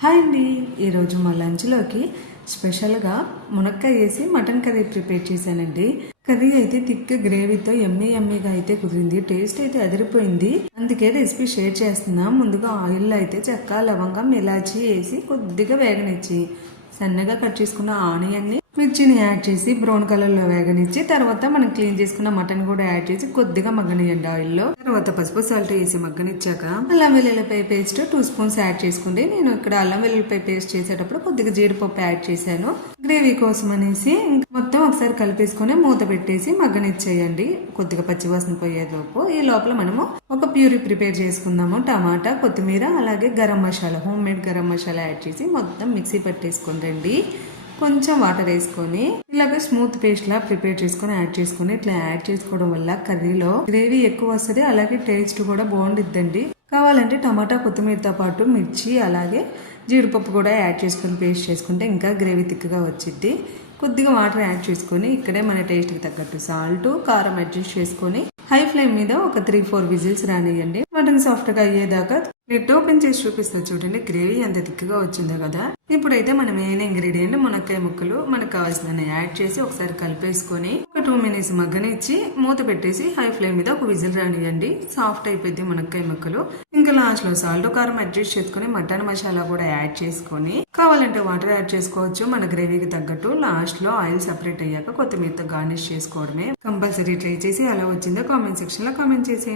Hi అండి, ఈరోజు మా లంచ్లోకి స్పెషల్గా మునక్కాయ వేసి మటన్ కర్రీ ప్రిపేర్ చేశానండి. కర్రీ అయితే థిక్ గ్రేవీతో ఎమ్మీగా అయితే కుదిరింది. టేస్ట్ అయితే అదిరిపోయింది. అందుకే రెసిపీ షేర్ చేస్తున్నా. ముందుగా ఆయిల్లో అయితే చెక్క, లవంగం, ఇలాచీ వేసి కొద్దిగా వేగనిచ్చి సన్నగా కట్ చేసుకున్న ఆనియన్ని, మిర్చిని యాడ్ చేసి బ్రౌన్ కలర్లో వేగనిచ్చి తర్వాత మనం క్లీన్ చేసుకున్న మటన్ కూడా యాడ్ చేసి కొద్దిగా మగ్గనియండి ఆయిల్లో. తర్వాత పసుపు సాల్ట్ వేసి మగ్గనిచ్చాక అల్లం వెల్లుల్లిపాయ పేస్ట్ 2 స్పూన్స్ యాడ్ చేసుకోండి. నేను ఇక్కడ అల్లం వెల్లుల్లిపాయ పేస్ట్ చేసేటప్పుడు కొద్దిగా జీడిపప్పు యాడ్ చేశాను గ్రేవీ కోసం అనేసి. మొత్తం ఒకసారి కలిపేసుకుని మూత పెట్టేసి మగ్గనిచ్చేయండి కొద్దిగా పచ్చివాసన పోయేలోపు. ఈ లోపల మనము ఒక ప్యూరీ ప్రిపేర్ చేసుకుందాము. టమాటా, కొత్తిమీర, అలాగే garam masala, home made garam masala add చేసి మొత్తం మిక్సీ పట్టేసుకుందండి. కొంచెం వాటర్ వేసుకొని ఇలాగ స్మూత్ పేస్ట్ లా ప్రిపేర్ చేసుకొని యాడ్ చేసుకుని ఇట్లా యాడ్ చేసుకోవడం వల్ల కర్రీలో గ్రేవీ ఎక్కువ వస్తుంది, అలాగే టేస్ట్ కూడా బాగుండిద్దండి. కావాలంటే టమాటా, కొత్తిమీరతో పాటు మిర్చి, అలాగే జీడిపప్పు కూడా యాడ్ చేసుకొని పేస్ట్ చేసుకుంటే ఇంకా గ్రేవీ థిక్గా వచ్చిద్ది. కొద్దిగా వాటర్ యాడ్ చేసుకొని ఇక్కడే మన టేస్ట్కి తగ్గట్టు సాల్ట్, కారం అడ్జస్ట్ చేసుకొని హై ఫ్లేమ్ మీద ఒక 3-4 విజిల్స్ రానియండి. మటన్ సాఫ్ట్గా అయ్యేదాకా లిడ్ ఓపెన్ చేసి చూపిస్తా చూడండి. గ్రేవీ ఎంత థిక్గా వచ్చిందో కదా. ఇప్పుడైతే మనం మెయిన్ ఇంగ్రీడియంట్ మునక్కాయ ముక్కలు మనకు కావాల్సిన యాడ్ చేసి ఒకసారి కలిపేసుకొని ఒక 2 మినిట్స్ మగ్గనిచ్చి మూత పెట్టేసి హై ఫ్లేమ్ మీద ఒక విజిల్ రానియండి. సాఫ్ట్ అయిపోయింది మునక్కాయ ముక్కలు. ఇంకా లాస్ట్ లో సాల్ట్, కారం అడ్జస్ట్ చేసుకుని మటన్ మసాలా కూడా యాడ్ చేసుకొని కావాలంటే వాటర్ యాడ్ చేసుకోవచ్చు మన గ్రేవీకి తగ్గట్టు. లాస్ట్ లో ఆయిల్ సెపరేట్ అయ్యాక కొత్తిమీరతో గార్నిష్ చేసుకోవడమే. కంపల్సరీ ట్రై చేసి ఎలా వచ్చిందో కామెంట్ సెక్షన్ లో కామెంట్ చేసి